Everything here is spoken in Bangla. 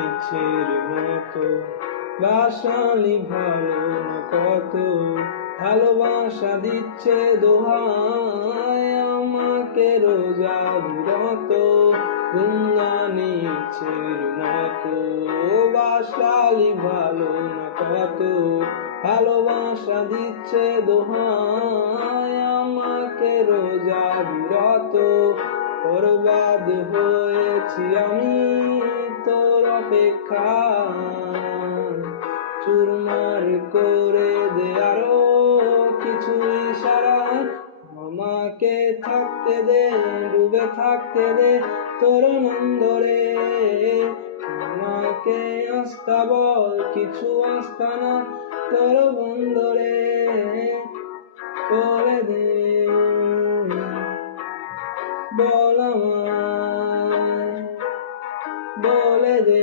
ইচ্ছের মতো বাসালি ভালো না কত, ভালোবাসা দিচ্ছে দোহাই আমাকে রোজা বিরত, গুন্দানি ইচ্ছের মতো বাসালি ভালো না কত, ভালোবাসা দিচ্ছে দোহাই আমাকে রোজা বিরত। বরবাদ হয়েছি আমি তোর অপেক্ষায়, চুরমার করে দে আরো কিছু ইশারায়, আমাকে থাকতে দে, ডুবে থাকতে দে তোর নন্দরে, আমাকে আস্তা বল কিছু আস্তানা তোর বন্দরে করে দে, বল আমায় বলে দে।